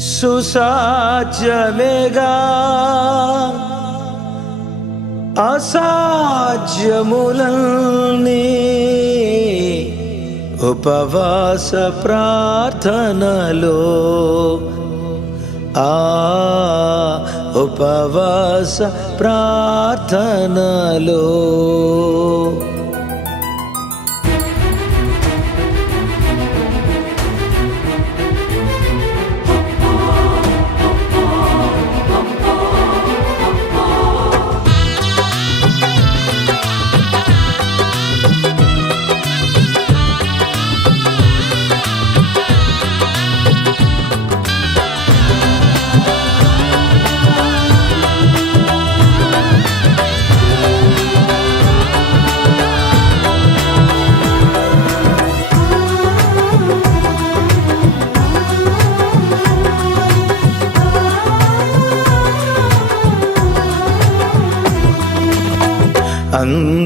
సుసాధ్యమేగా. అసాధ్యములన్నీ ఉపవాస ప్రార్థనలో. ఆ ఉపవాస ప్రార్థనలో.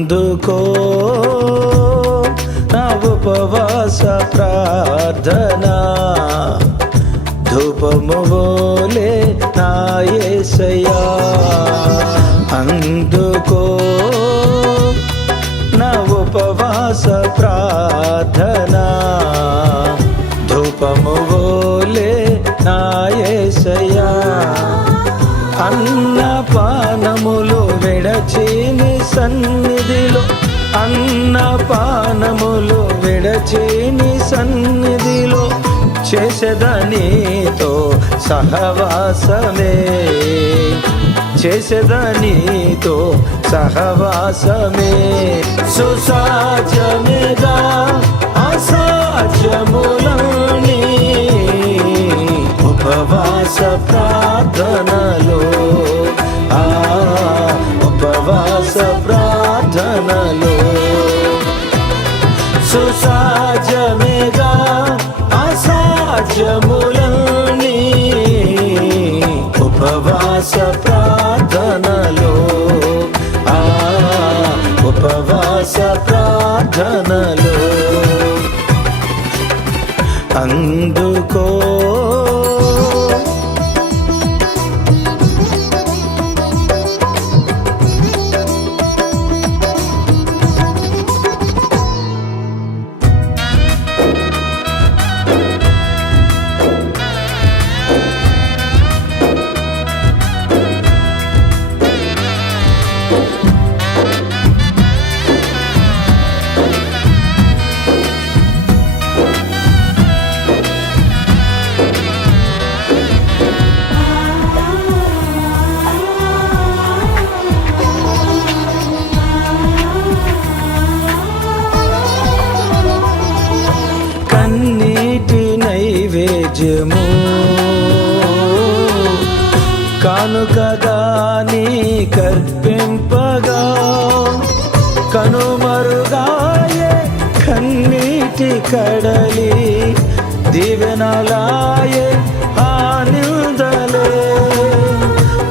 అందుకో నా ఉపవాస ప్రార్థన. ధూపము వోలే నాయసయా అందుకో నా ఉపవాస ప్రార్థన. ధూపము నీ సన్నిధిలో అన్న పానములు విడచీని సన్నిధిలో చేసేదనీతో సహవాసమే. చేసేదనీతో సహవాసమే. సుసాచమేగా అసాధ్యములని ఉపవాస ప్రార్థనలో ఉపవాస ప్రార్థనలో అందుకో రాజ్యము. కానుకగా నీ కర్పింపగా కనుమరుగాయే కన్నీటి కడలి దీవెనలాయే ఆనందలే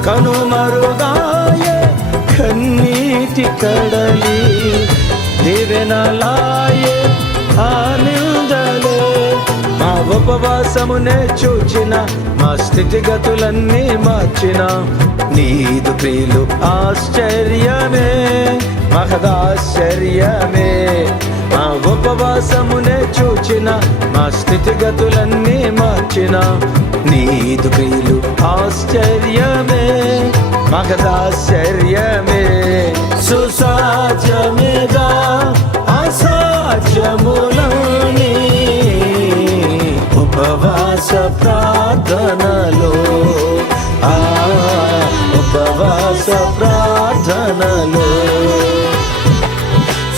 కనుమరుగాయే కన్నీటి కడలి దీవెనలాయే ఆనందలే ఉపవాసమునే చూచిన మా స్థితిగతులన్నీ మార్చిన. నీదు ప్రియులు ఆశ్చర్యమే మహదాశ్చర్యమే. మా ఉపవాసమునే చూచిన మా స్థితిగతులన్నీ మార్చిన. నీదు ప్రియులు ఆశ్చర్యమే మగదాశ్చర్యమే సుసాచమేగా అసాధ్యములని ఉపవాస ప్రార్థనలో. ఆ ఉపవాస ప్రార్థనలో.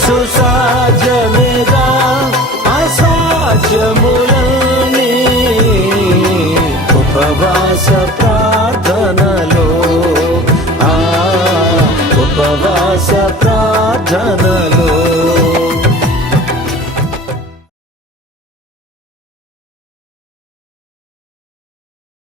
సుసాజమేగా అసాజములని ఉపవాస ప్రార్థనలో. ఆ ఉపవాస ప్రార్థన